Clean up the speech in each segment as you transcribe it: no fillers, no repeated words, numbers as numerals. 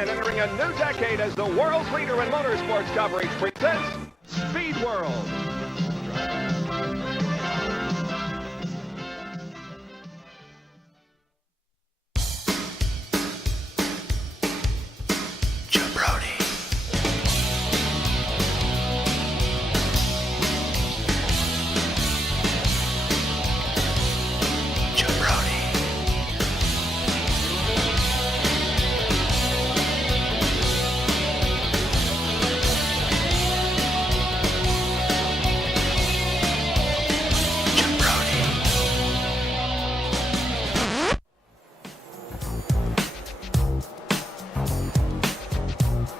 And entering a new decade as the world's leader in motorsports coverage presents Speed World. Jabroni. Jabroni.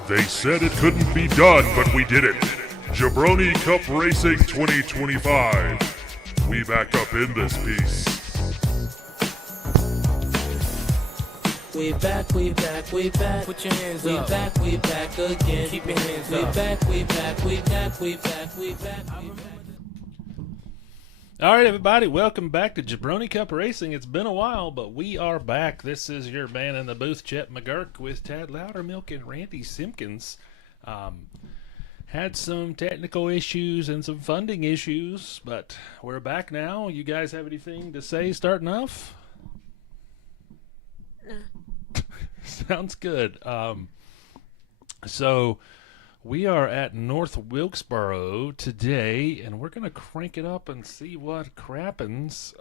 They said it couldn't be done, but we did it. Jabroni Cup Racing 2025. We back up in this piece. We back, we back, we back. Put your hands up. We back again. Keep your hands up. We back, we back, we back, we back. All right, everybody, welcome back to Jabroni Cup Racing. It's been a while, but we are back. This is your man in the booth, Chet McGurk, with Tad Loudermilk and Randy Simpkins. Had some technical issues and some funding issues, but we're back now. You guys have anything to say starting off? Sounds good. So we are at North Wilkesboro today, and we're going to crank it up and see what crappens.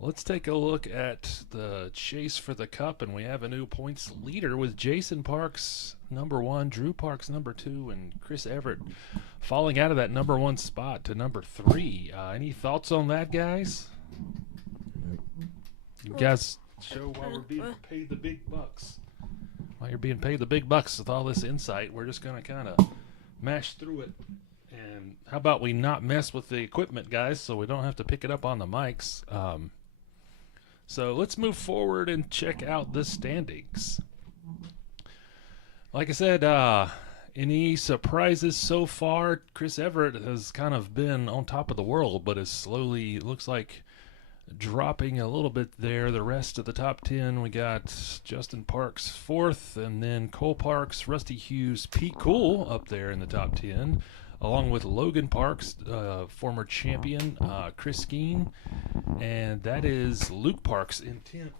Let's take a look at the chase for the Cup, and we have a new points leader with Jason Parks, number 1, Drew Parks, number 2, and Chris Everett falling out of that number 1 spot to number 3. Any thoughts on that, guys? You guys show why we're being paid the big bucks. While you're being paid the big bucks with all this insight, we're just going to kind of mash through it. And how about we not mess with the equipment, guys, so we don't have to pick it up on the mics. So let's move forward and check out the standings. Like I said, any surprises so far? Chris Everett has kind of been on top of the world, but is slowly, looks like, dropping a little bit there. The rest of the top 10, we got Justin Parks 4th, and then Cole Parks, Rusty Hughes, Pete Cool up there in the top 10, along with Logan Parks, former champion, Chris Skeen, and that is Luke Parks in 10th.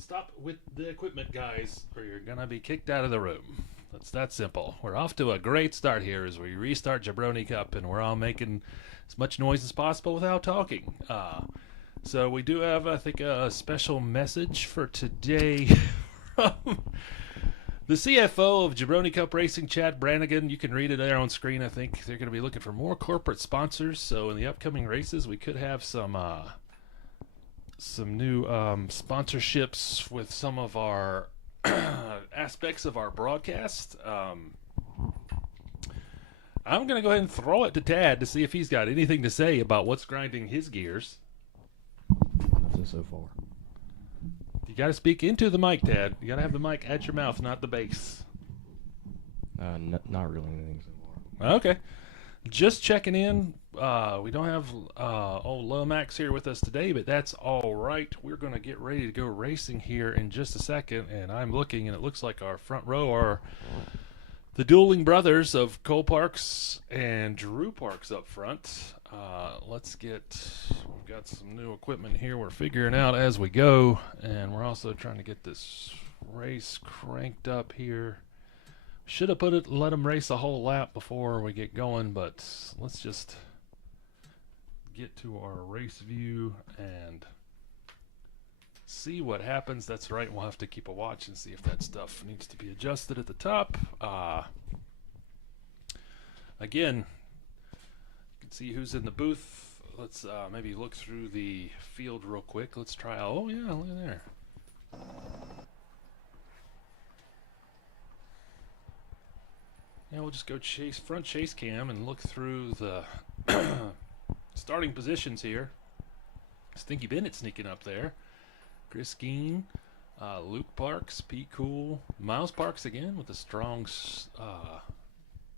Stop with the equipment, guys, or you're going to be kicked out of the room. That's that simple. We're off to a great start here as we restart Jabroni Cup, and we're all making as much noise as possible without talking. So we do have, I think, a special message for today from the CFO of Jabroni Cup Racing, Chad Brannigan. You can read it there on screen. I think they're going to be looking for more corporate sponsors. So in the upcoming races, we could have some new sponsorships with some of our aspects of our broadcast. I'm going to go ahead and throw it to Tad to see if he's got anything to say about what's grinding his gears. Nothing so far. You got to speak into the mic, Tad. You got to have the mic at your mouth, not the base. Not really anything so far. Okay. Just checking in. We don't have old Lomax here with us today, but that's all right. We're going to get ready to go racing here in just a second, and I'm looking, and it looks like our front row are the dueling brothers of Cole Parks and Drew Parks up front. We've got some new equipment here we're figuring out as we go, and we're also trying to get this race cranked up here. Should have let them race a whole lap before we get going, but let's just get to our race view and see what happens. That's right, we'll have to keep a watch and see if that stuff needs to be adjusted at the top. Again, you can see who's in the booth. Let's maybe look through the field real quick. Let's try. Oh yeah, look at there. Yeah, we'll just go front chase cam and look through the starting positions here. Stinky Bennett sneaking up there. Chris Skeen, Luke Parks, Pete Cool, Miles Parks again with a strong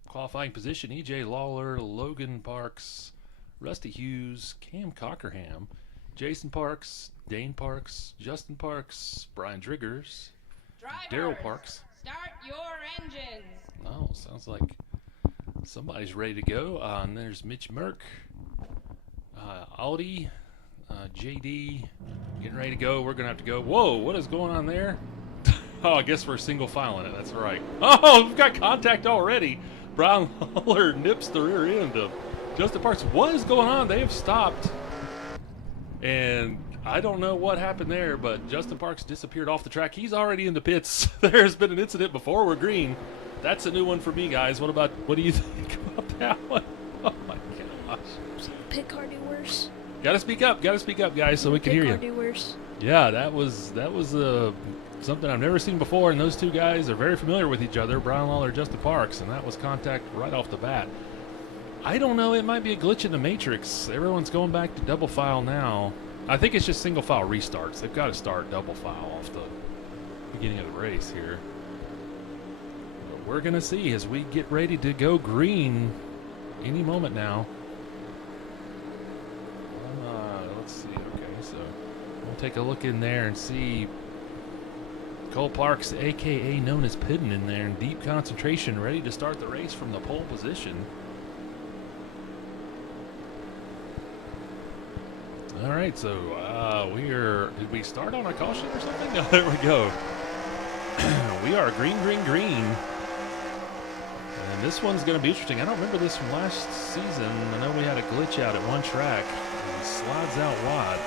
qualifying position. EJ Lawler, Logan Parks, Rusty Hughes, Cam Cockerham, Jason Parks, Dane Parks, Justin Parks, Brian Driggers, Daryl Parks. Start your engines. Oh, sounds like somebody's ready to go. And there's Mitch Merck, Audi, JD, getting ready to go. We're going to have to go. Whoa, what is going on there? Oh, I guess we're single filing it. That's right. Oh, we've got contact already. Brown Lawler nips the rear end of Justin Parks. What is going on? They have stopped. And I don't know what happened there, but Justin Parks disappeared off the track. He's already in the pits. There's been an incident before we're green. That's a new one for me, guys. What do you think about that one? Oh my gosh. Pit car do worse. Gotta speak up, guys, so we can hear you. Pit car do worse. Yeah, that was something I've never seen before, and those two guys are very familiar with each other, Brian Lawler and Justin Parks, and that was contact right off the bat. I don't know, it might be a glitch in the matrix. Everyone's going back to double file now. I think it's just single file restarts. They've got to start double file off the beginning of the race here. But we're going to see as we get ready to go green any moment now. Let's see. Okay, so we'll take a look in there and see Cole Parks, a.k.a. known as Pidden, in there in deep concentration, ready to start the race from the pole position. All right, so did we start on a caution or something? No, there we go. We are green. And this one's going to be interesting. I don't remember this from last season. I know we had a glitch out at one track. He slides out wide.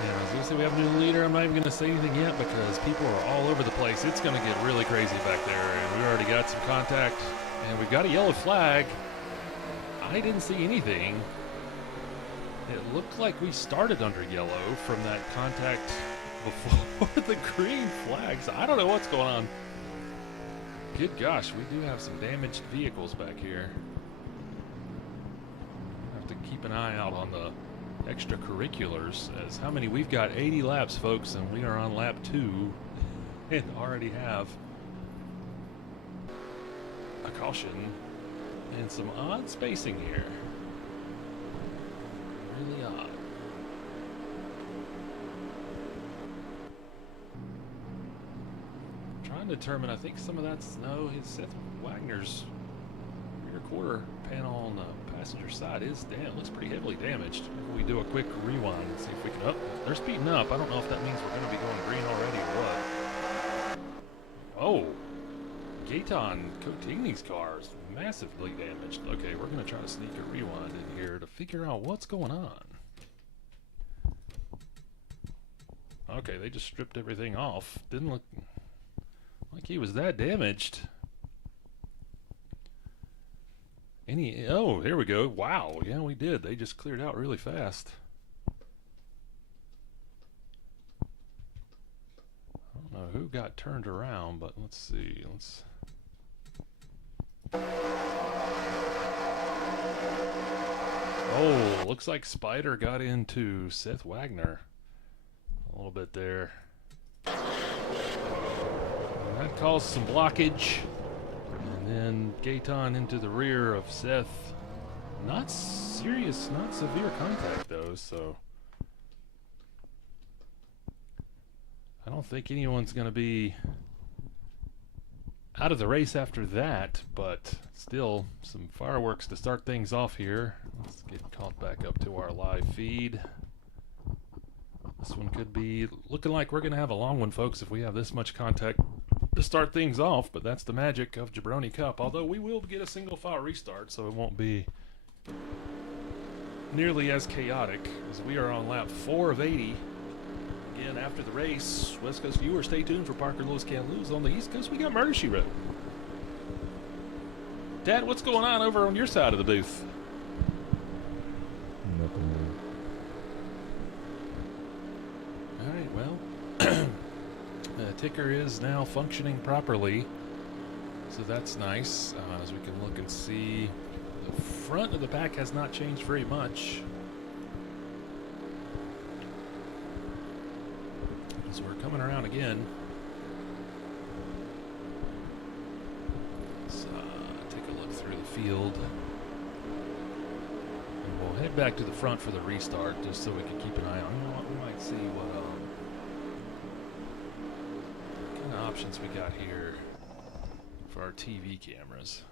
And I was going to say we have a new leader. I'm not even going to say anything yet because people are all over the place. It's going to get really crazy back there. And we already got some contact. And we've got a yellow flag. I didn't see anything. It looked like we started under yellow from that contact before the green flags. I don't know what's going on. Good gosh, we do have some damaged vehicles back here. Have to keep an eye out on the extracurriculars. As how many? We've got 80 laps, folks, and we are on lap 2 and already have a caution. And some odd spacing here. Really odd. I'm trying to determine, I think some of that's, no, his Seth Wagner's rear quarter panel on the passenger side is, it looks pretty heavily damaged. Maybe we do a quick rewind and see if we can, they're speeding up. I don't know if that means we're going to be going green already or what. Oh. Gaetan Cotigny's car is massively damaged. Okay, we're going to try to sneak a rewind in here to figure out what's going on. Okay, they just stripped everything off. Didn't look like he was that damaged. Oh, here we go. Wow, yeah, we did. They just cleared out really fast. I don't know who got turned around, but let's see. Oh, looks like Spider got into Seth Wagner a little bit there. And that caused some blockage. And then Gaetan into the rear of Seth. Not serious, not severe contact though, so I don't think anyone's going to be out of the race after that, but still some fireworks to start things off here. Let's get caught back up to our live feed. This one could be looking like we're going to have a long one, folks, if we have this much contact to start things off, but that's the magic of Jabroni Cup, although we will get a single file restart, so it won't be nearly as chaotic as we are on lap 4 of 80. Again, after the race, West Coast viewers, stay tuned for Parker Lewis Can't Lose. On the East Coast, we got Murder, She Wrote. Dad, what's going on over on your side of the booth? Nothing new. All right, well, the ticker is now functioning properly, so that's nice. As we can look and see, the front of the pack has not changed very much. So we're coming around again. Let's take a look through the field. And we'll We'll head back to the front for the restart just so we can keep an eye on. You know what? We might see what kind of options we got here for our TV cameras.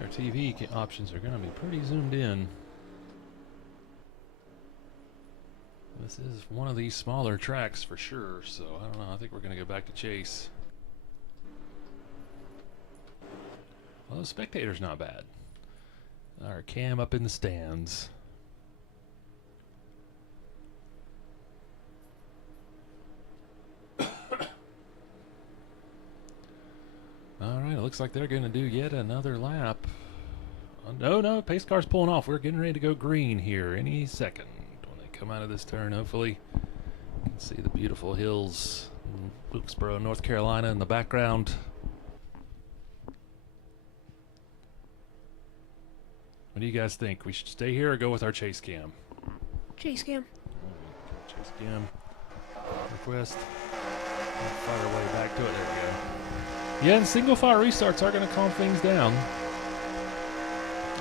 Our TV options are going to be pretty zoomed in. This is one of these smaller tracks for sure, so I don't know. I think we're going to go back to chase. Well, the spectator's not bad. Our cam up in the stands. Alright, it looks like they're going to do yet another lap. No, pace car's pulling off. We're getting ready to go green here any second. When they come out of this turn, hopefully, you can see the beautiful hills in Wilkesboro, North Carolina in the background. What do you guys think? We should stay here or go with our chase cam? Chase cam. Chase cam. Request. Fire our way back to it. There we go. Yeah, and single file restarts are going to calm things down.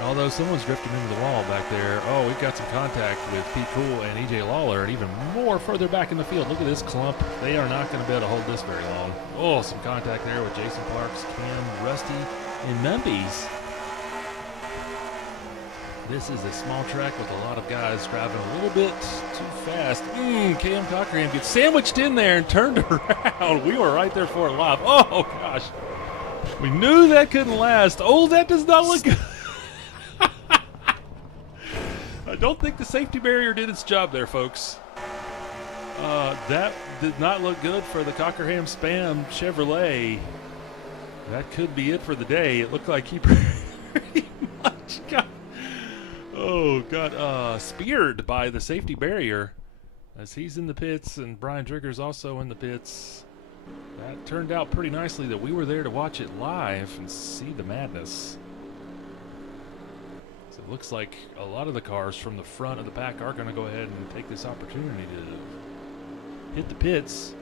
Although someone's drifting into the wall back there. Oh, we've got some contact with Pete Cool and EJ Lawler, and even more further back in the field. Look at this clump. They are not going to be able to hold this very long. Oh, some contact there with Jason Parks, Cam, Rusty, and Numbies. This is a small track with a lot of guys driving a little bit too fast. Cam Cockerham gets sandwiched in there and turned around. We were right there for it live. Oh, gosh. We knew that couldn't last. Oh, that does not look good. I don't think the safety barrier did its job there, folks. That did not look good for the Cockerham Spam Chevrolet. That could be it for the day. It looked like he pretty much got... Oh, got speared by the safety barrier as he's in the pits, and Brian Trigger's also in the pits. That turned out pretty nicely that we were there to watch it live and see the madness. So it looks like a lot of the cars from the front of the pack are going to go ahead and take this opportunity to hit the pits.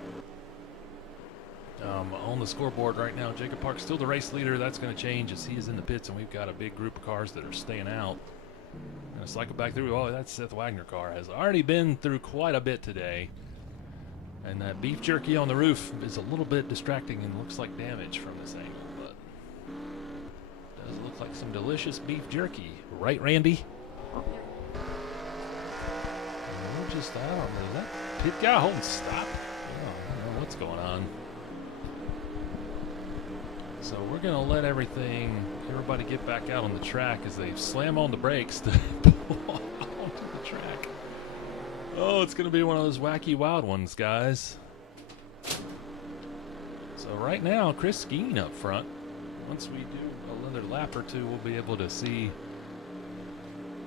On the scoreboard right now, Jacob Park's still the race leader. That's going to change as he is in the pits, and we've got a big group of cars that are staying out. Going to cycle back through. Oh, that Seth Wagner car has already been through quite a bit today. And that beef jerky on the roof is a little bit distracting and looks like damage from this angle, but does look like some delicious beef jerky. Right, Randy? And we're just out on there. Is that pit guy holding stop? Oh, I don't know what's going on. So we're going to let everybody get back out on the track as they slam on the brakes to pull onto the track. Oh, it's going to be one of those wacky wild ones, guys. So right now, Chris Skeen up front. Once we do another lap or two, we'll be able to see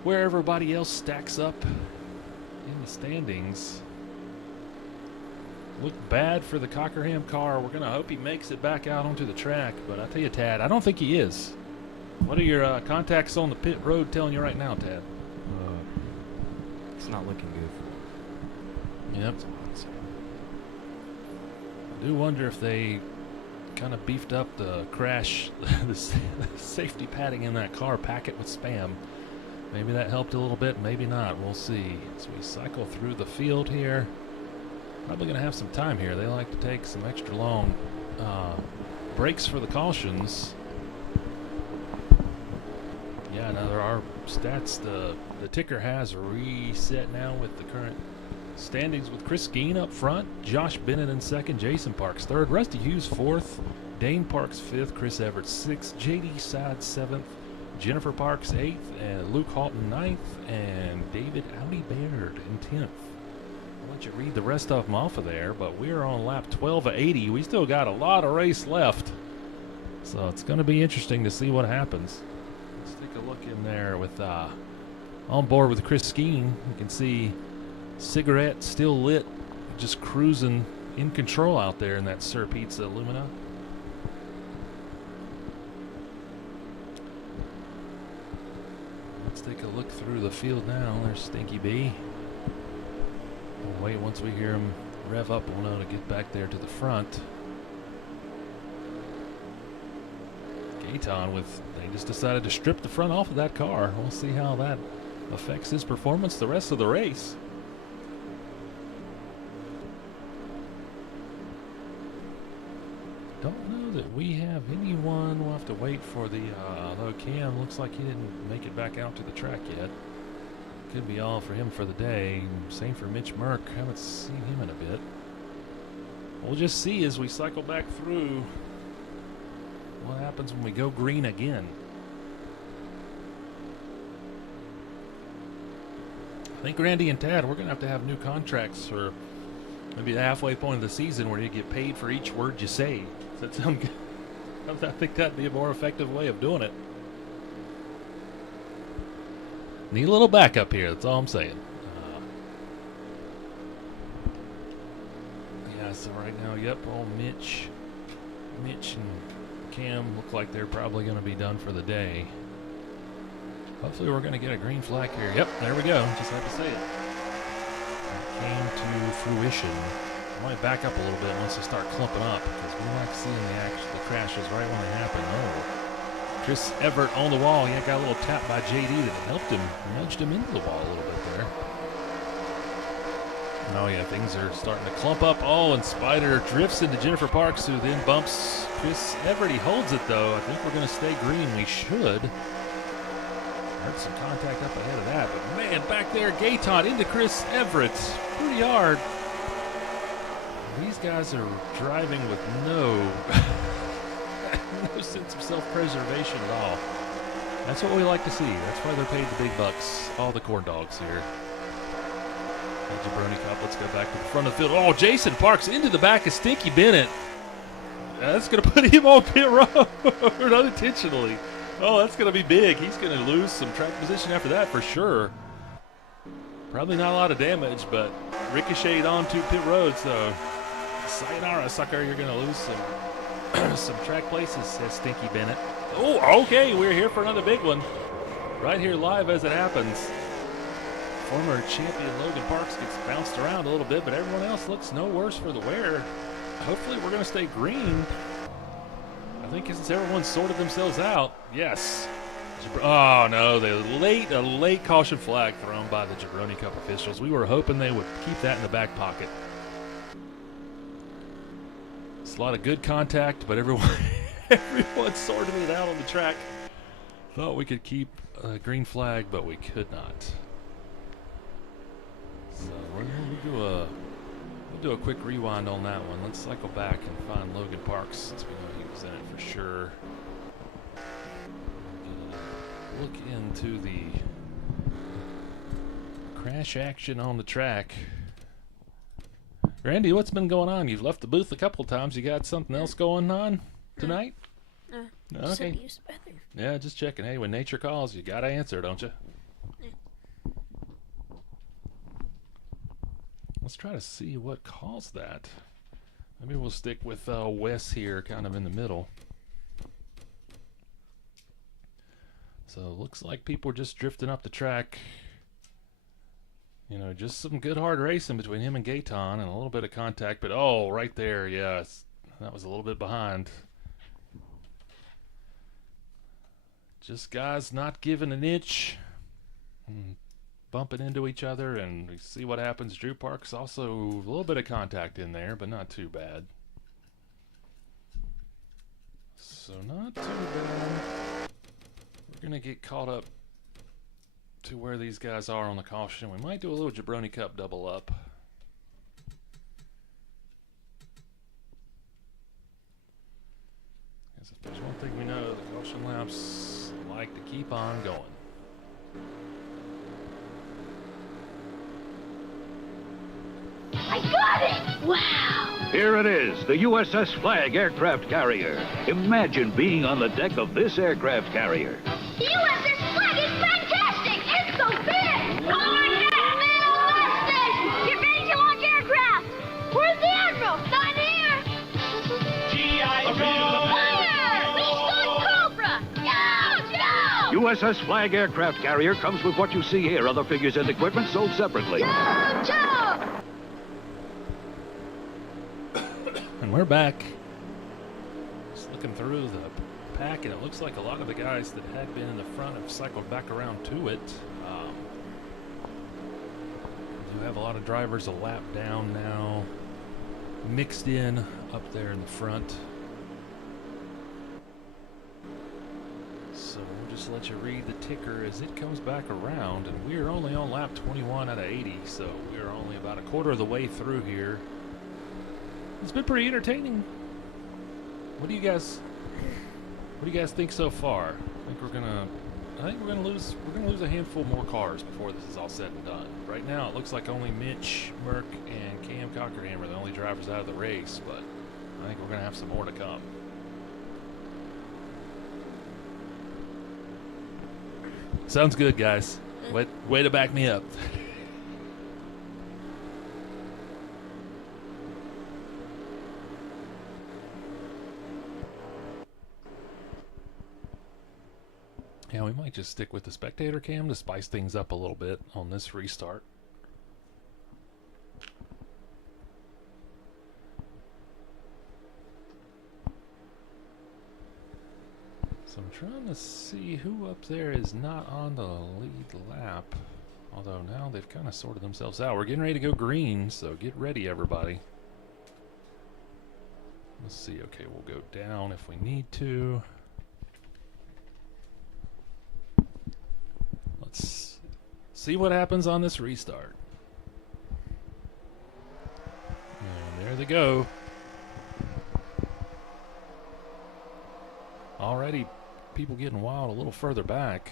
where everybody else stacks up in the standings. Look bad for the Cockerham car. We're going to hope he makes it back out onto the track. But I tell you, Tad, I don't think he is. What are your contacts on the pit road telling you right now, Tad? It's not looking good for him. Yep. I do wonder if they kind of beefed up the crash, the safety padding in that car, pack it with Spam. Maybe that helped a little bit, maybe not. We'll see. As we cycle through the field here. Probably going to have some time here. They like to take some extra long breaks for the cautions. Yeah, now there are stats. The ticker has reset now with the current standings with Chris Skeen up front, Josh Bennett in second, Jason Parks third, Rusty Hughes fourth, Dane Parks fifth, Chris Everett sixth, JD Side seventh, Jennifer Parks eighth, and Luke Halton ninth, and David Audi Baird in 10th. I'll let you read the rest of them off of there, but we're on lap 12 of 80. We still got a lot of race left, so it's going to be interesting to see what happens. Let's take a look in there with on board with Chris Skeen. You can see cigarette still lit, just cruising in control out there in that Sir Pizza Lumina. Let's take a look through the field now. There's Stinky B. We'll wait once we hear him rev up, we'll know to get back there to the front. Gaeton they just decided to strip the front off of that car. We'll see how that affects his performance the rest of the race. Don't know that we have anyone. We'll have to wait for the, although Cam looks like he didn't make it back out to the track yet. Could be all for him for the day. Same for Mitch Merck. Haven't seen him in a bit. We'll just see as we cycle back through what happens when we go green again. I think Randy and Tad, we're going to have new contracts for maybe the halfway point of the season where you get paid for each word you say. Does that sound good? I think that'd be a more effective way of doing it. Need a little backup here, that's all I'm saying. Yeah, so right now, yep, old Mitch and Cam look like they're probably going to be done for the day. Hopefully we're going to get a green flag here. Yep, there we go. Just had to say it. It came to fruition. I might back up a little bit once they start clumping up because we like seeing the crashes right when they happen. Oh, Chris Everett on the wall. He got a little tap by JD that helped him, nudged him into the wall a little bit there. Oh yeah, things are starting to clump up. Oh, and Spider drifts into Jennifer Parks, who then bumps Chris Everett. He holds it though. I think we're going to stay green. We should. Heard some contact up ahead of that, but man, back there, Gaeton into Chris Everett. Pretty hard. These guys are driving with no sense of self-preservation at all. That's what we like to see. That's why they're paid the big bucks. All the corn dogs here. Jabroni Cup, let's go back to the front of the field. Oh, Jason Parks into the back of Stinky Bennett. That's going to put him on pit road unintentionally. Oh, that's going to be big. He's going to lose some track position after that for sure. Probably not a lot of damage, but ricocheted onto pit road, so sayonara, sucker. You're going to lose some track places, says Stinky Bennett. Oh, okay. We're here for another big one. Right here live as it happens. Former champion Logan Parks gets bounced around a little bit, but everyone else looks no worse for the wear. Hopefully we're going to stay green. I think since everyone's sorted themselves out, yes. Oh, no, a late caution flag thrown by the Jabroni Cup officials. We were hoping they would keep that in the back pocket. It's a lot of good contact, but everyone sorted it out on the track. Thought we could keep a green flag, but we could not. So we'll do a quick rewind on that one. Let's cycle back and find Logan Parks since we know he was in it for sure. Look into the crash action on the track. Randy, what's been going on? You've left the booth a couple times. You got something else going on tonight? Okay. Yeah, just checking. Hey, when nature calls, you gotta answer, don't you? Let's try to see what caused that. Maybe we'll stick with Wes here, kind of in the middle. So it looks like people are just drifting up the track. You know, just some good hard racing between him and Gaeton and a little bit of contact. But, oh, right there, yes. That was a little bit behind. Just guys not giving an inch. Bumping into each other, and we see what happens. Drew Parks also a little bit of contact in there, but not too bad. So not too bad. We're going to get caught up to where these guys are on the caution. We might do a little Jabroni Cup double up. Because if there's one thing we know, the caution laps like to keep on going. I got it! Wow! Here it is, the USS Flag aircraft carrier. Imagine being on the deck of this aircraft carrier. The USS Flag is fantastic! It's so big! Over there! Middle Weston! Get ready to launch aircraft! Where's the Admiral? Not here! G.I. Joe! Fire! We shot Cobra! Go! Go! USS Flag aircraft carrier comes with what you see here. Other figures and equipment sold separately. Go! Go! And we're back. Just looking through the pack, and it looks like a lot of the guys that had been in the front have cycled back around to it. You have a lot of drivers a lap down now, mixed in up there in the front. So we'll just let you read the ticker as it comes back around, and we are only on lap 21 out of 80, so we are only about a quarter of the way through here. It's been pretty entertaining. What do you guys think so far? I think we're gonna lose a handful more cars before this is all said and done. Right now it looks like only Mitch, Merck, and Cam Cockerham are the only drivers out of the race, but I think we're gonna have some more to come. Sounds good, guys. Way to back me up. Yeah, we might just stick with the spectator cam to spice things up a little bit on this restart. So I'm trying to see who up there is not on the lead lap. Although now they've kind of sorted themselves out. We're getting ready to go green, so get ready, everybody. Let's see. Okay, we'll go down if we need to. Let's see what happens on this restart. And there they go. Already people getting wild a little further back.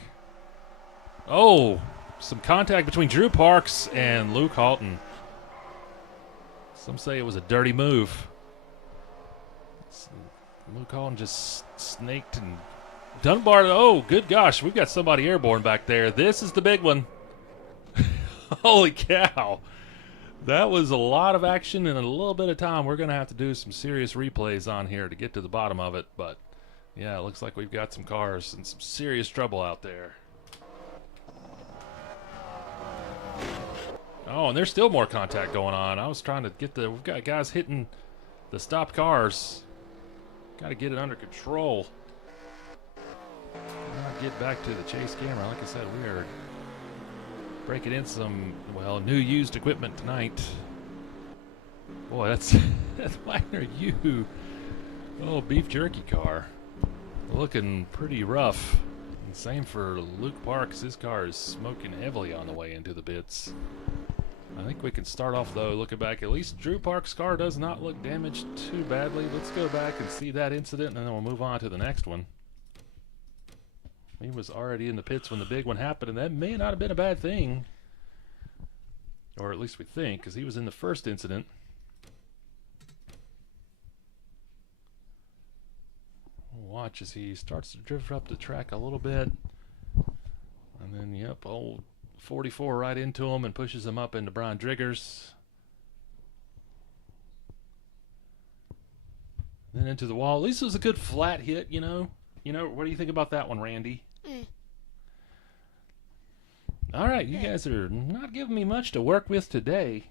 Oh, some contact between Drew Parks and Luke Halton. Some say it was a dirty move. Luke Halton just snaked and Dunbar. Oh, good gosh, we've got somebody airborne back there. This is the big one. Holy cow. That was a lot of action in a little bit of time. We're going to have to do some serious replays on here to get to the bottom of it. But, yeah, it looks like we've got some cars in some serious trouble out there. Oh, and there's still more contact going on. I was trying to get we've got guys hitting the stopped cars. Got to get it under control. Get back to the chase camera. Like I said, we are breaking in some, well, new used equipment tonight. Boy, that's Wagner U. Oh, beef jerky car. Looking pretty rough. And same for Luke Parks. His car is smoking heavily on the way into the pits. I think we can start off, though, looking back. At least Drew Parks' car does not look damaged too badly. Let's go back and see that incident, and then we'll move on to the next one. He was already in the pits when the big one happened, and that may not have been a bad thing. Or at least we think, because he was in the first incident. We'll watch as he starts to drift up the track a little bit. And then, yep, old 44 right into him and pushes him up into Brian Driggers. Then into the wall. At least it was a good flat hit, you know. What do you think about that one, Randy? All right, you guys are not giving me much to work with today.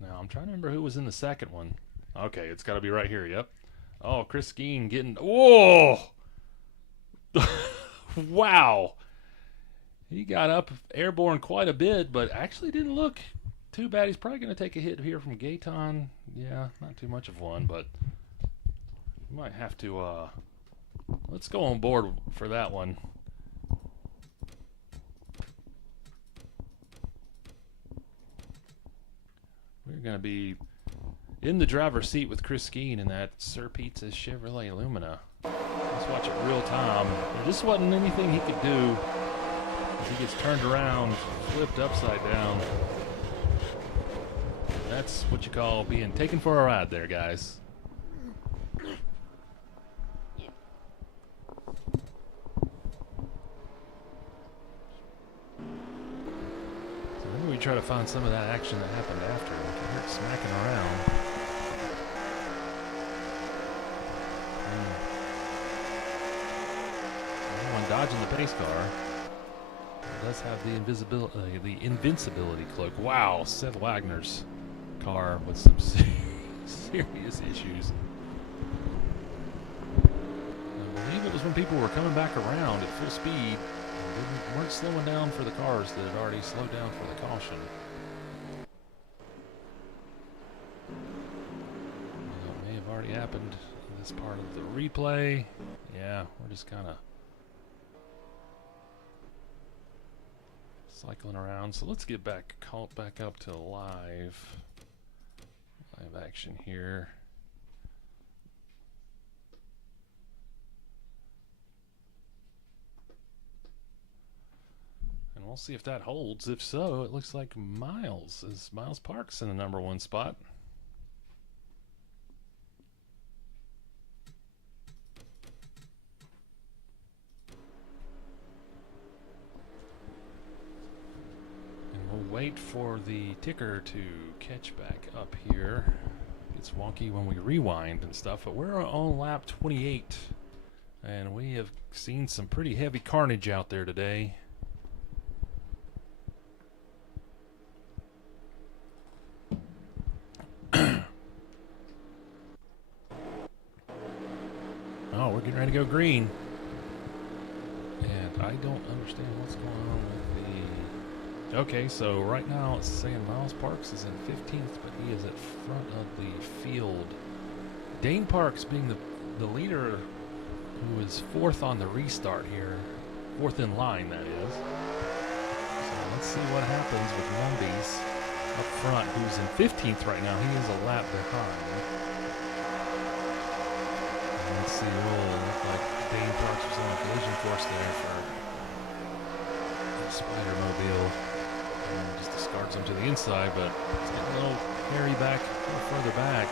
Now, I'm trying to remember who was in the second one. Okay, it's got to be right here, yep. Oh, Chris Skeen getting... Whoa! Wow! He got up airborne quite a bit, but actually didn't look too bad. He's probably going to take a hit here from Gaetan. Yeah, not too much of one, but... We might have to, let's go on board for that one. We're going to be in the driver's seat with Chris Skeen in that Sir Pizza's Chevrolet Lumina. Let's watch it real time. There just wasn't anything he could do as he gets turned around, flipped upside down. That's what you call being taken for a ride there, guys. Try to find some of that action that happened after. We can hear it smacking around. Anyone dodging the pace car. It does have the invincibility cloak. Wow, Seth Wagner's car with some serious issues. people were coming back around at full speed and weren't slowing down for the cars that had already slowed down for the caution. It may have already happened in this part of the replay. Yeah, we're just kind of cycling around. So let's get caught back up to live action here. And we'll see if that holds. If so, it looks like Miles Parks in the #1 spot. Wait for the ticker to catch back up here. It's wonky when we rewind and stuff, but we're on lap 28 and we have seen some pretty heavy carnage out there today. Oh, we're getting ready to go green, and I don't understand what's going on with the... Okay, so right now it's saying Miles Parks is in 15th, but he is at front of the field. Dane Parks being the leader, who is 4th on the restart here. 4th in line, that is. So let's see what happens with Lumbies up front, who's in 15th right now. He is a lap behind. And let's see, look like Dane Parks was on a collision course there for the Spider-Mobile. And just discards him to the inside, but it's getting a little hairy back, a little further back.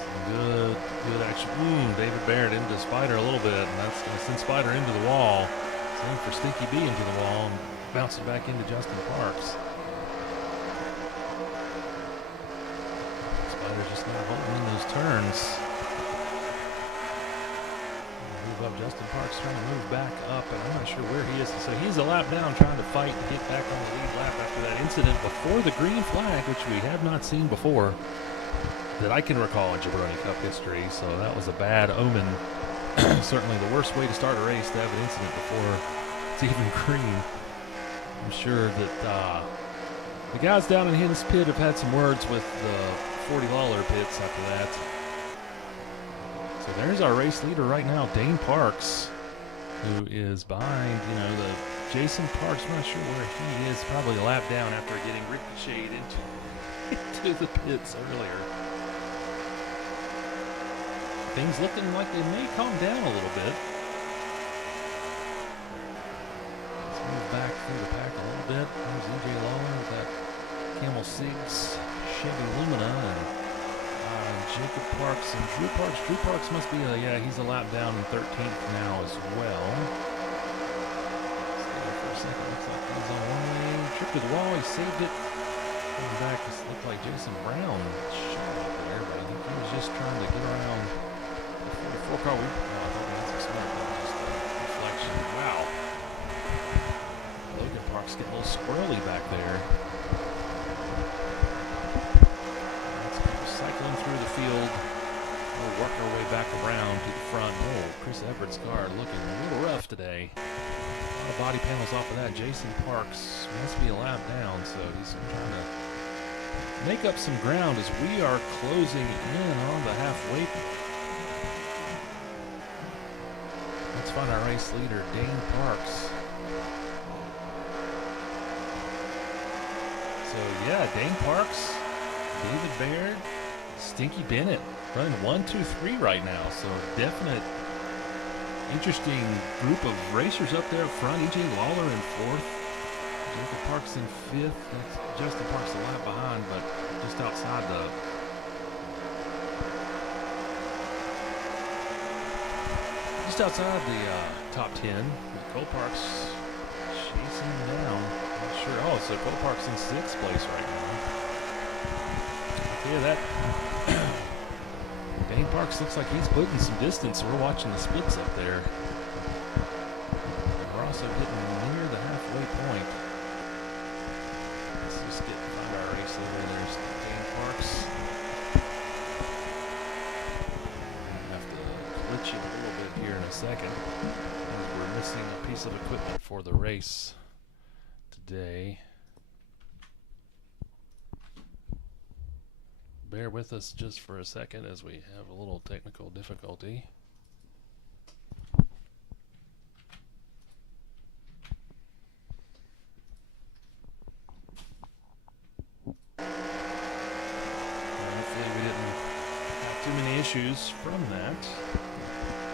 Some good action. David Barrett into Spider a little bit, and that's going to send Spider into the wall. Same for Stinky B into the wall, and bouncing back into Justin Parks. Spider just not holding in those turns. Up Justin Parks trying to move back up, and I'm not sure where he is. So he's a lap down, trying to fight and get back on the lead lap after that incident before the green flag, which we have not seen before that I can recall in Jabroni Cup history. So that was a bad omen. Certainly the worst way to start a race, to have an incident before it's even green. I'm sure that the guys down in his pit have had some words with the 40 Lawler pits after that. So there's our race leader right now, Dane Parks, who is behind, the Jason Parks. I'm not sure where he is. Probably a lap down after getting ricocheted into the pits earlier. Things looking like they may calm down a little bit. Let's move back through the pack a little bit. There's EJ Lawler with that Camel 6 Chevy Lumina, and Jacob Parks and Drew Parks. Drew Parks must be he's a lap down in 13th now as well. Stay there for a second. Looks like he's on one lane. Trip to the wall. He saved it. Coming back, this looked like Jason Brown shot out there, but I think he was just trying to get around the 44 car. I thought that's a smart one. Just a reflection. Wow. Logan Parks getting a little squirrely back there. Cycling through the field, we'll work our way back around to the front. Oh, Chris Everett's car looking a little rough today. A lot of body panels off of that. Jason Parks must be a lap down, so he's trying to make up some ground as we are closing in on the halfway. Let's find our race leader, Dane Parks. So yeah, Dane Parks, David Baird, Stinky Bennett running 1, 2, 3 right now. So definite, interesting group of racers up there up front. EJ Lawler in 4th. Jacob Parks in 5th. That's Justin Parks a lap behind, but just outside the top 10. Cole Parks chasing him down. Not sure. Oh, so Cole Parks in 6th place right now. Yeah, that Dane Parks looks like he's putting some distance. We're watching the splits up there. We're also getting near the halfway point. Let's just find our race leader. There's Dane Parks. second. We're missing a piece of equipment for the race today. Bear with us just for a second as we have a little technical difficulty. Hopefully we didn't have too many issues from that.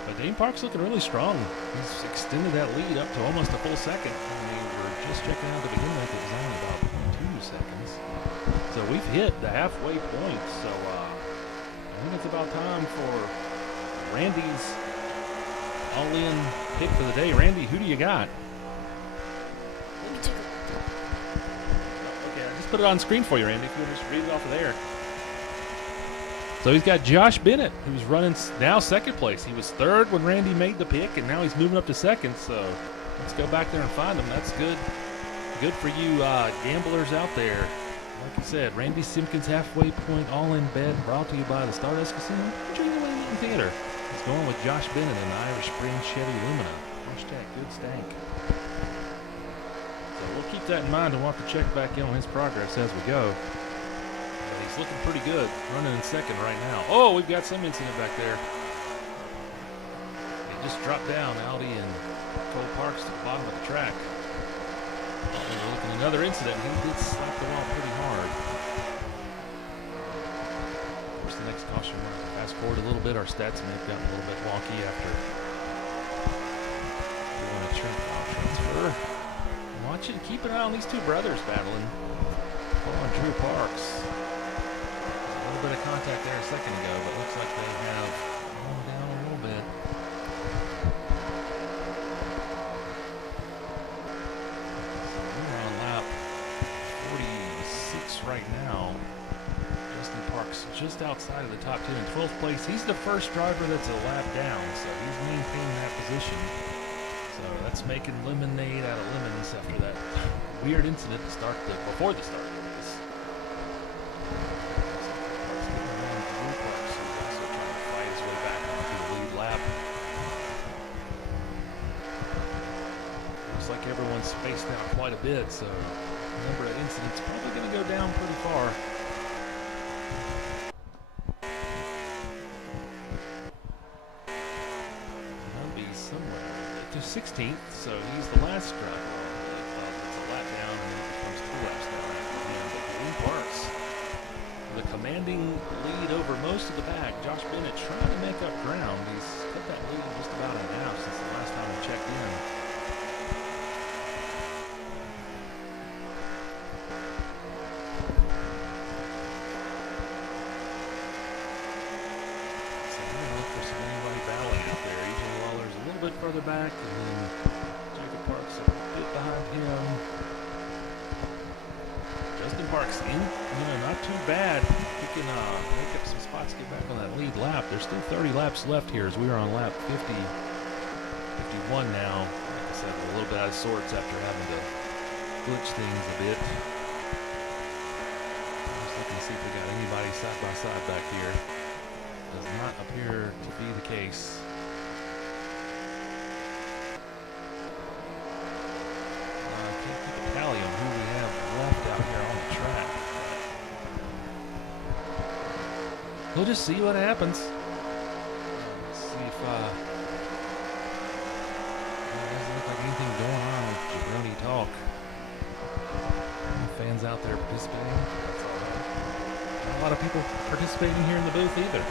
But Dane Park's looking really strong. He's extended that lead up to almost a full second. And we were just checking out to begin with, it was only about 2 seconds. So we've hit the halfway point. So I think it's about time for Randy's all-in pick for the day. Randy, who do you got? Okay, I just put it on screen for you, Randy. If you want to just read it off of there. So he's got Josh Bennett, who's running now second place. He was third when Randy made the pick, and now he's moving up to second. So let's go back there and find him. That's good. Good for you gamblers out there. Like I said, Randy Simpkins halfway point all in bed, brought to you by the Stardust Casino. Dreaming Wayne Theater. He's going with Josh Bennett and the Irish Spring Chevy Lumina. Hashtag good stank. So we'll keep that in mind and we'll have to check back in on his progress as we go. But he's looking pretty good, running in second right now. Oh, we've got some incident back there. He just dropped down, Audi and Cole Parks to the bottom of the track. We're looking at another incident. He did slap the wall pretty hard. Of course, the next caution mark. Fast forward a little bit. Our stats may have gotten a little bit wonky after doing a transfer. Watch it. Keep an eye on these two brothers battling. Cole and Drew Parks. A little bit of contact there a second ago, but looks like they have gone down a little bit. Right now, Justin Parks just outside of the top 10 in 12th place. He's the first driver that's a lap down, so he's maintaining that position. So that's making lemonade out of lemons after that weird incident to start before the start of the race. Parks is also trying to fight his way back onto the lead lap. Looks like everyone's spaced out quite a bit, so the number of incidents probably going to go down pretty far. That'll be somewhere to 16th, so he's the last driver. It's a lap down and then it becomes 2 laps down. But Dane Parks, the commanding lead over most of the pack. Josh Bennett trying to make up ground. He's cut that lead just about in half since the last time we checked in. Further back, and then Jacob Parks a bit behind him. Justin Parks in, not too bad. He can make up some spots, get back on that lead lap. There's still 30 laps left here as we are on lap 51 now. Like I said, we're a little bit out of sorts after having to glitch things a bit. Just looking to see if we got anybody side by side back here. Does not appear to be the case. Tally on who we have left out here on the track. We'll just see what happens. Let's see if there doesn't look like anything going on with Jabroni talk. Any fans out there participating? That's all right. Not a lot of people participating here in the booth either.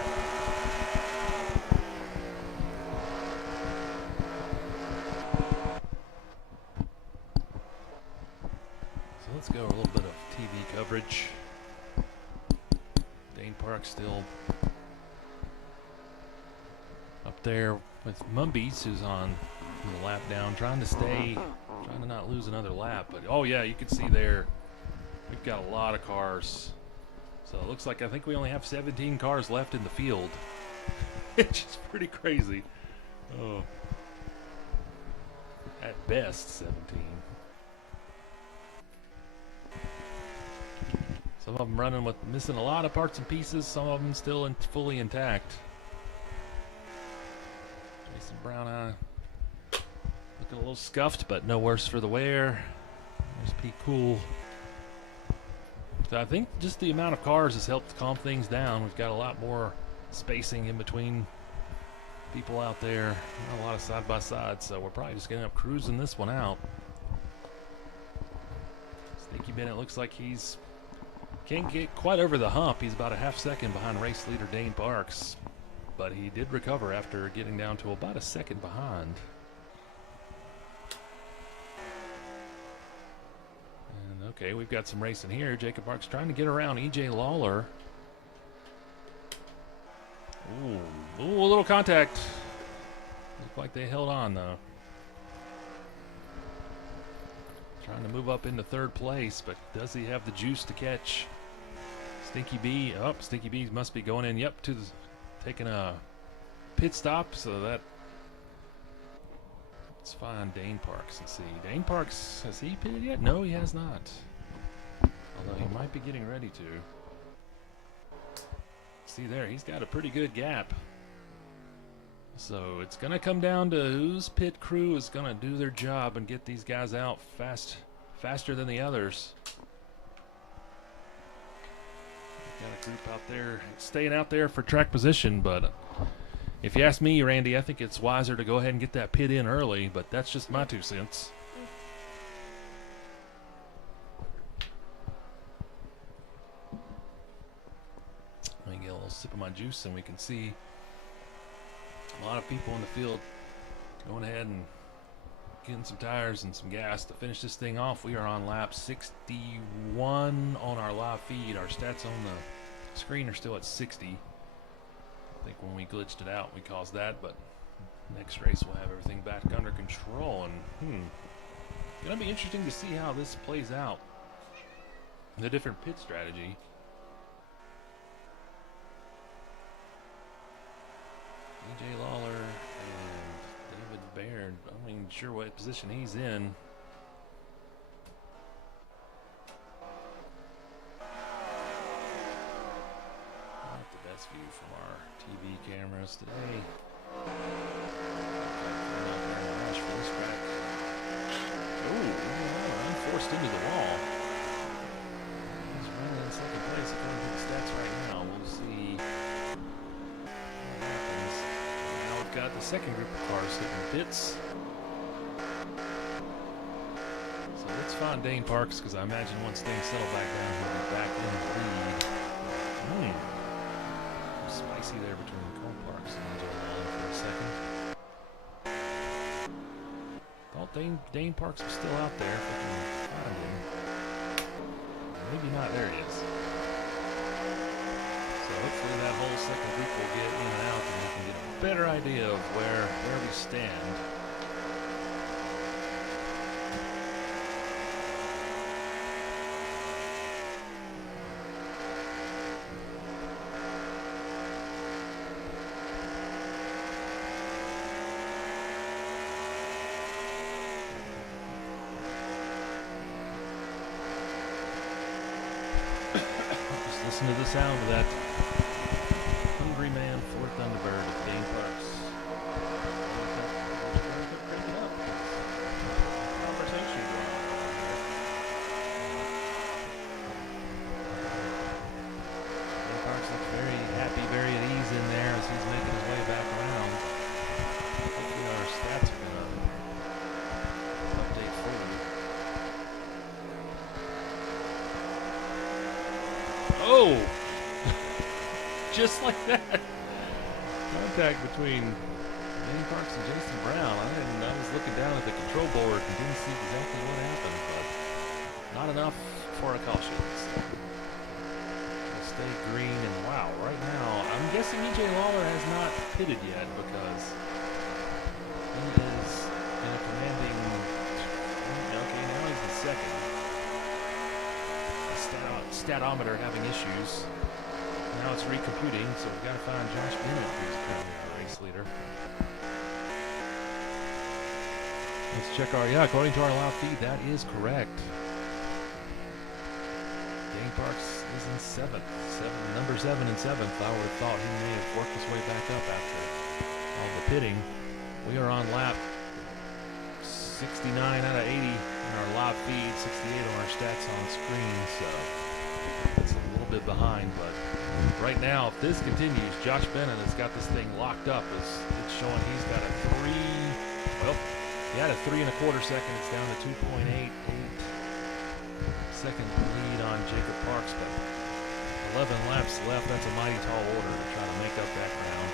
Let's go a little bit of TV coverage. Dane Park still up there with Mumbies, who's on the lap down, trying to not lose another lap. But oh yeah, you can see there, we've got a lot of cars. So it looks like I think we only have 17 cars left in the field. It's just pretty crazy. Oh, at best 17. Some of them running with missing a lot of parts and pieces. Some of them still fully intact. Jason Jason Brown looking a little scuffed, but no worse for the wear. There's Pete Cool. So I think just the amount of cars has helped calm things down. We've got a lot more spacing in between people out there. Not a lot of side-by-side, so we're probably just going to end up cruising this one out. Stinky Bennett looks like he's can't get quite over the hump. He's about a half second behind race leader Dane Parks, but he did recover after getting down to about a second behind. And okay, we've got some racing here. Jacob Parks trying to get around EJ Lawler. Ooh, a little contact. Looked like they held on though. Trying to move up into third place, but does he have the juice to catch Stinky B? Oh, Stinky B must be going in. Yep, taking a pit stop, so let's find Dane Parks and see. Dane Parks, has he pitted yet? No, he has not. Although he might be getting ready to. See there, he's got a pretty good gap. So it's going to come down to whose pit crew is going to do their job and get these guys out faster than the others. Got a group out there staying out there for track position, but if you ask me, Randy, I think it's wiser to go ahead and get that pit in early, but that's just my 2 cents. Let me get a little sip of my juice and we can see a lot of people in the field going ahead and getting some tires and some gas to finish this thing off. We are on lap 61 on our live feed. Our stats on the screen are still at 60. I think when we glitched it out, we caused that, but next race we'll have everything back under control. And gonna be interesting to see how this plays out. The different pit strategy. EJ Lawler and David Baird. I'm not even sure what position he's in. Not the best view from our TV cameras today. Oh, unforced into the wall. He's running in second place according to the stats right now. We'll see. Got the second group of cars hitting pits. So let's find Dane Parks, because I imagine once things settle back down, he'll be back in the lead. Spicy there between Cole Parks and EJ Lawler for a second. Thought Dane Parks was still out there if we can find him. Maybe not. There he is. So hopefully that whole second group will get in and out and we can get a better idea of where we stand. Just listen to the sound of that Hungry Man for Thunderbird at Dane Parks. Conversation going on here. Dane Parks looks very happy, very at ease in there as he's making his way back around. Hopefully our stats are going to update fully. Oh! Just like that. Contact between Dane Parks and Jason Brown. I was looking down at the control board and didn't see exactly what happened, but not enough for a caution. So we'll stay green, and wow, right now, I'm guessing EJ Lawler has not pitted yet because he is in a commanding, okay, now he's in second. Statometer having issues. Now it's recomputing, so we've got to find Josh Bennett, who's currently the race leader. Let's check according to our live feed, that is correct. Dane Parks is in number 7 and 7th. I would have thought he may have worked his way back up after all the pitting. We are on lap 69 out of 80 in our live feed, 68 on our stats on screen, so it's a little bit behind, but right now, if this continues, Josh Bennett has got this thing locked up. It's showing he's got a 3 1/4 second. It's down to 2.88 second lead on Jacob Parks, but 11 laps left. That's a mighty tall order to try to make up that ground.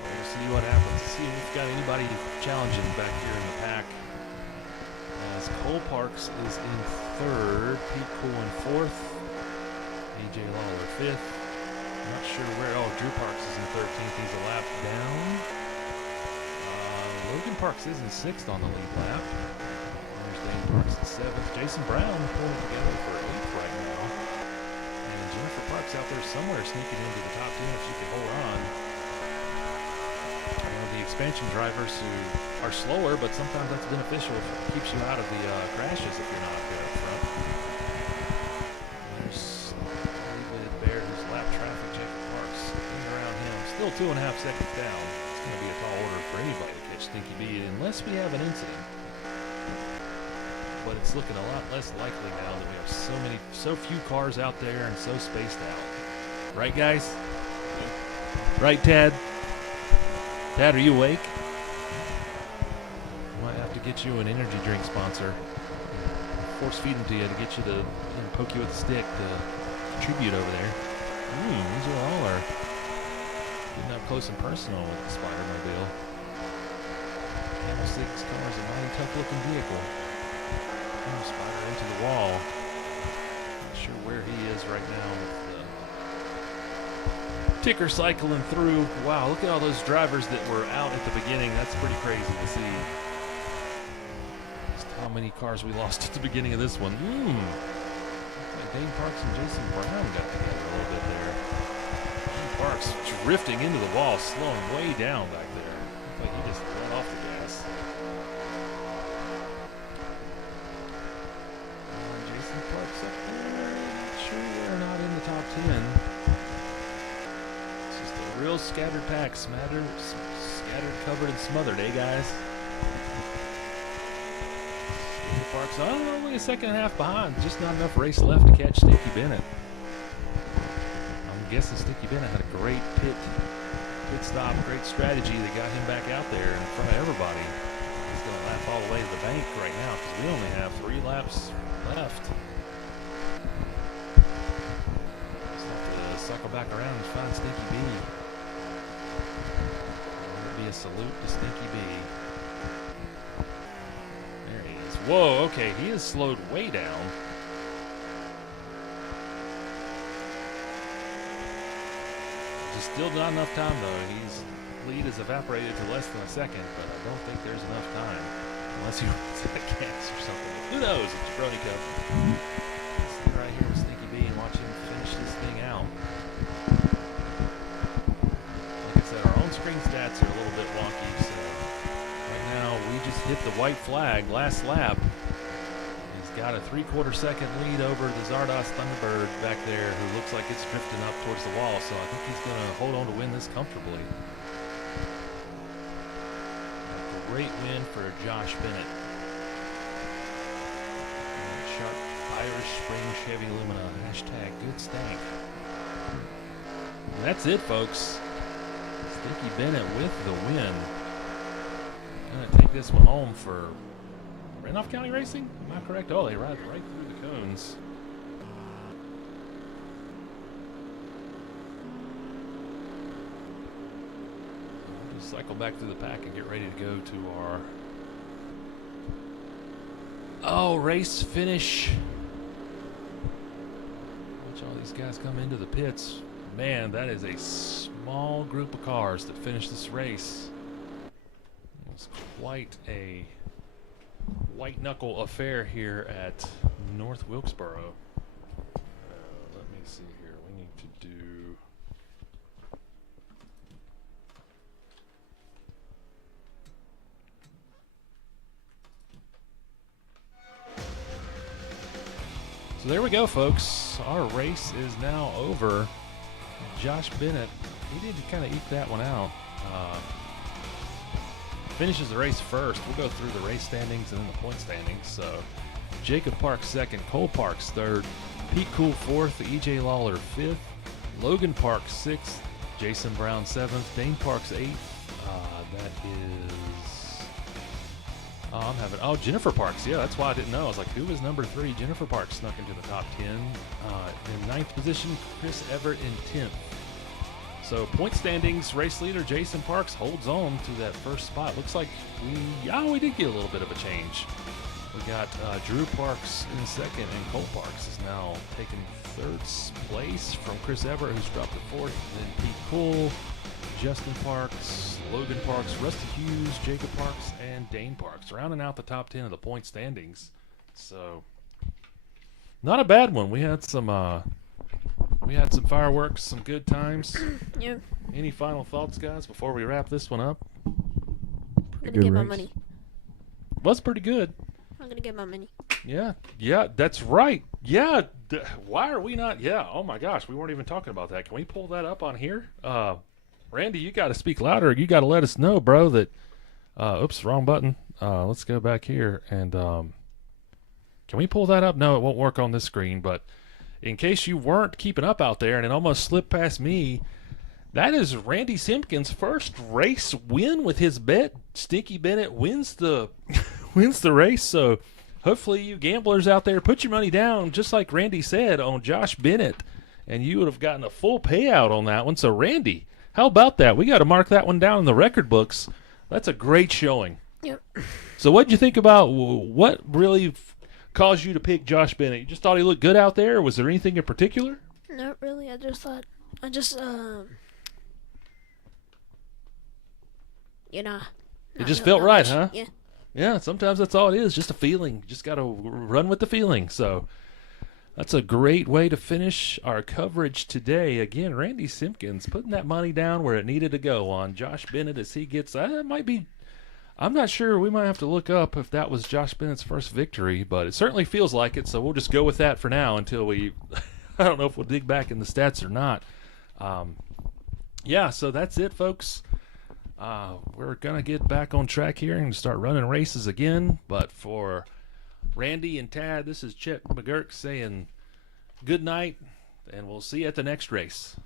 We'll see what happens. See if we've got anybody challenging back here in the pack. As Cole Parks is in third, Pete Cool in fourth, AJ Lawler fifth. I'm not sure where. Oh, Drew Parks is in 13th. He's a lap down. Logan Parks is in sixth on the lead lap. There's Dane Parks in seventh. Jason Brown pulling together for eighth right now. And Jennifer Parks out there somewhere sneaking into the top 10 if she can hold on. The expansion drivers who are slower, but sometimes that's beneficial if it keeps you out of the crashes if you're not there up front. There's David Baird, who's lap traffic. Jacob Parks in around him. Still 2.5 seconds down. It's going to be a tall order for anybody to catch Stinky B unless we have an incident. But it's looking a lot less likely now that we have so few cars out there and so spaced out. Right, guys? Right, Tad? Dad, are you awake? Might have to get you an energy drink sponsor. Force feed them to you to get you to poke you with a stick to contribute over there. These are all our getting up close and personal with the Spider-Mobile. Camel 6 car is a mighty tough looking vehicle. Spider into the wall. Not sure where he is right now with ticker cycling through. Wow, look at all those drivers that were out at the beginning. That's pretty crazy to see. Just how many cars we lost at the beginning of this one. Dane Parks and Jason Brown got together a little bit there. Dane Parks drifting into the wall, slowing way down back there. Looks like he just let off the gas. Jason Parks up there. Not sure they're not in the top 10. Real scattered pack, scattered, covered, and smothered, eh, guys? Parks only a second and a half behind. Just not enough race left to catch Stinky Bennett. I'm guessing Stinky Bennett had a great pit stop, great strategy that got him back out there in front of everybody. He's going to lap all the way to the bank right now because we only have 3 laps left. Just have to cycle back around and find Stinky B. Be a salute to Stinky B. There he is. Whoa, okay, he is slowed way down. Just still not enough time though. His lead is evaporated to less than a second, but I don't think there's enough time. Unless he runs out of gas or something. Who knows? It's Jabroni Cup. Sit right here with Stinky B and watch him finish this thing out. Screen stats are a little bit wonky, so right now we just hit the white flag last lap. He's got a 3/4 second lead over the Zardos Thunderbird back there, who looks like it's drifting up towards the wall, so I think he's going to hold on to win this comfortably. A great win for Josh Bennett. Sharp Irish Spring Chevy Lumina, #GoodStank. And that's it, folks. Stinky Bennett with the win. Gonna take this one home for Randolph County Racing? Am I correct? Oh, they ride right through the cones. We'll just cycle back through the pack and get ready to go to our race finish. Watch all these guys come into the pits. Man, that is a small group of cars that finished this race. It was quite a white knuckle affair here at North Wilkesboro. Let me see here. We need to do. So there we go, folks. Our race is now over. Josh Bennett, he did kind of eke that one out. finishes the race first. We'll go through the race standings and then the point standings. So Jacob Parks second, Cole Parks third, Pete Cool fourth, EJ Lawler fifth, Logan Parks sixth, Jason Brown seventh, Dane Parks eighth. That is Jennifer Parks. Yeah, that's why I didn't know. I was like, who was number 3? Jennifer Parks snuck into the top 10. In ninth position, Chris Everett in 10th. So point standings, race leader Jason Parks holds on to that first spot. Looks like we did get a little bit of a change. We got Drew Parks in second, and Cole Parks is now taking third place from Chris Everett, who's dropped to fourth. Then Pete Cool, Justin Parks, Logan Parks, Rusty Hughes, Jacob Parks, and Dane Parks, rounding out the top 10 of the point standings. So, not a bad one. We had some fireworks, some good times. Yeah. Any final thoughts, guys, before we wrap this one up? I'm gonna get my money. Was pretty good. I'm gonna get my money. Yeah, that's right. Yeah, why are we not? Yeah, oh my gosh, we weren't even talking about that. Can we pull that up on here? Randy, you got to speak louder. You got to let us know, bro, that, oops, wrong button. Let's go back here and, can we pull that up? No, it won't work on this screen, but in case you weren't keeping up out there and it almost slipped past me, that is Randy Simpkins' first race win with his bet. Stinky Bennett wins the race. So hopefully you gamblers out there, put your money down, just like Randy said, on Josh Bennett, and you would have gotten a full payout on that one. So Randy, how about that? We got to mark that one down in the record books. That's a great showing. Yep. So what did you think about what really caused you to pick Josh Bennett? You just thought he looked good out there, or was there anything in particular? Not really. It just felt right, huh? Yeah. Yeah, sometimes that's all it is, just a feeling. Just got to run with the feeling. So that's a great way to finish our coverage today. Again, Randy Simpkins putting that money down where it needed to go on Josh Bennett as he gets, it might be, I'm not sure. We might have to look up if that was Josh Bennett's first victory, but it certainly feels like it, so we'll just go with that for now until we, I don't know if we'll dig back in the stats or not. Yeah, so that's it, folks. We're going to get back on track here and start running races again. But for Randy and Tad, this is Chet McGurk saying good night, and we'll see you at the next race.